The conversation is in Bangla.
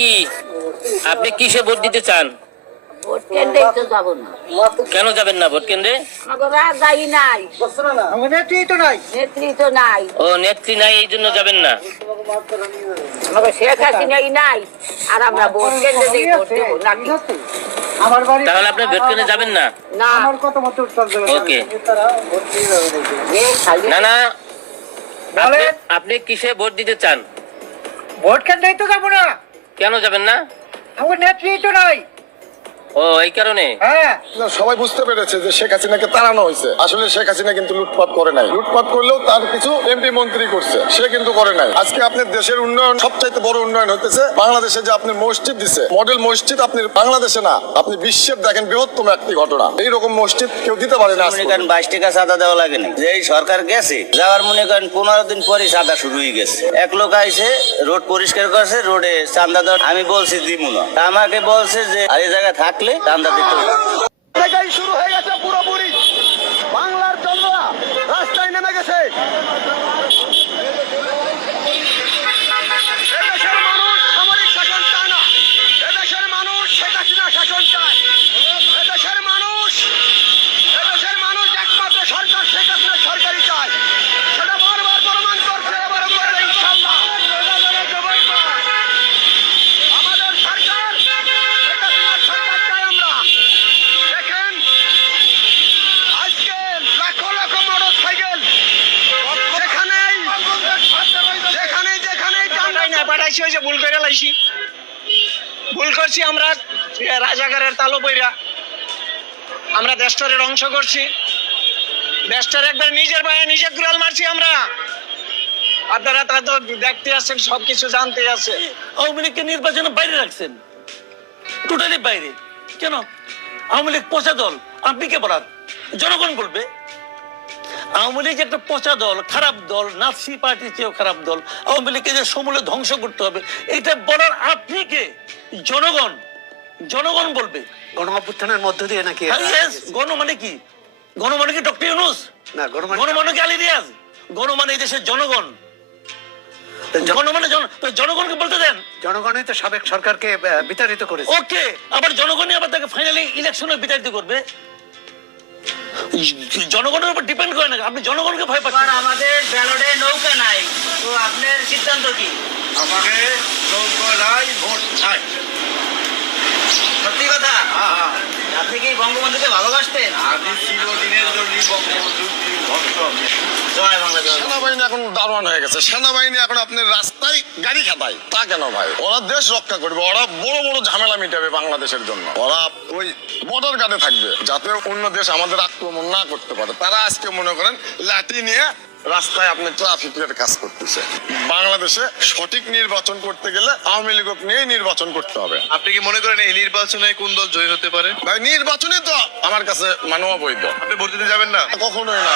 কি? আপনি কিসে ভোট দিতে চান? ভোট কেন্দ্রেই তো যাব না। কেন যাবেন না ভোট কেন্দ্রে? আমাকে নাই। নেত্রী তো নাই। নেত্রী তো নাই। ও নেত্রী নাই এই জন্য যাবেন না। শেখ হাসিনাই নাই আর আমরা ভোট কেন্দ্রে ভোট দেবো নাকি? আমার বাড়ি তাহলে আপনি ভোট কেন্দ্রে যাবেন না? না। আমার কত মতো ওকে। না না। আপনি আপনি কিসে ভোট দিতে চান? ভোট কেন্দ্রেই তো যাব না। কেন যাবেন না? আমার নেত্রী তো নাই। ও এই কারণে? হ্যাঁ। না, সবাই বুঝতে পেরেছে যে শেখ হাসিনাকে তাড়ানো হয়েছে। আসলে শেখ হাসিনা কিন্তু লুটপাট করে নাই। লুটপাট করলেও তার কিছু এমপি মন্ত্রী করছে। সে কিন্তু করে নাই। আজকে আপনার দেশের উন্নয়ন সবচাইতে বড় উন্নয়ন হতেছে বাংলাদেশে যে আপনি মসজিদ দিছে। মডেল মসজিদ আপনি বাংলাদেশে না আপনি বিশ্বের দেখেন বৃহত্তম একটি ঘটনা। এইরকম মসজিদ কেউ দিতে পারে না আজ মনে করেন বাইশ টাকা চাঁদা দেওয়া লাগে না যে এই সরকার গেছে যাওয়ার মনে করেন পনেরো দিন পরে সাদা শুরু হয়ে গেছে। এক লোক আইসে রোড পরিষ্কার করছে রোডে চান্দা দেওয়া আমি বলছি দিমু না। তা আমাকে বলছে যে আর এই জায়গায় থাকলে চান্দা দিতে। হবে শুরু হয়ে পাঠাইছি যে ভুল করে লাইছি। ভুল করছি আমরা এ, রাজাকারের তালো বইরা আমরা দেশটারের অংশ করছি। দেশটার একবার নিজের পায়ে নিজে গুড়াল মারছি আমরা। আপনারা তা তো দেখতে আসছেন সবকিছু জানতে আছে। আওয়ামী লীগকে নির্বাচনের বাইরে রাখছেন। টোটালি বাইরে। কেন? আওয়ামী লীগ পচা দল। আপনি কে বলার? জনগণ বলবে। আওয়ামী লীগ একটা পচা দল খারাপ দল নাসি পার্টির চেয়েও খারাপ দল। আওয়ামী লীগকে যে সমূলে ধ্বংস করতে হবে এটা বলার আপনি কে? জনগণ। জনগণ বলবে। গণ অভ্যুত্থানের মধ্য দিয়ে নাকি হ্যাঁ, গণ মানে কি? গণ মানে কি ডক্টর ইউনুস? না গণ মানে- গণ মানে কি আলী রিয়াজ? গণ মানে এই দেশের জনগণ। জন- গণ মানে জনগণকে বলতে দেন। জনগণই তো সাবেক সরকারকে বিতাড়িত করেছে। ওকে আবার জনগণই আবার তাকে ফাইনালি ইলেকশনে বিতাড়িত করবে। জনগণের উপর ডিপেন্ড করে না আপনি জনগণকে ভয় পাচ্ছেন। আমাদের ব্যালটে নৌকা নাই। তো আপনার সিদ্ধান্ত কি? আমাকে নৌকা নাই ভোট চাই সত্যি কথা? হ্যাঁ কি বঙ্গবন্ধুকে ভালোবাসতেন? আমি চিরদিনের জন্য বঙ্গবন্ধু ভক্ত। জয় বাংলা। সেনাবাহিনী এখন দারোয়ান হয়ে গেছে। সেনাবাহিনী এখন আপনার রাস্তায় গাড়ি খাতায় তা কেন ভাই? ওরা দেশ রক্ষা করবে। ওরা বড় বড় ঝামেলা মিটাবে বাংলাদেশের জন্য। ওরা ওই বর্ডার গার্ডে থাকবে। যাতে অন্য দেশ আমাদের আক্রমণ না করতে পারে। তারা আজকে মনে করেন লাঠি নিয়ে রাস্তায় আপনি ট্রাফিকের কাজ করতেছে বাংলাদেশে সঠিক নির্বাচন করতে গেলে আওয়ামী লীগ নিয়ে নির্বাচন করতে হবে। আপনি কি মনে করেন এই নির্বাচনে কোন দল জয়ী হতে পারে? ভাই নির্বাচনে তো আমার কাছে মানব বৈধ আপনি ভোট দিতে যাবেন না? কখনোই না।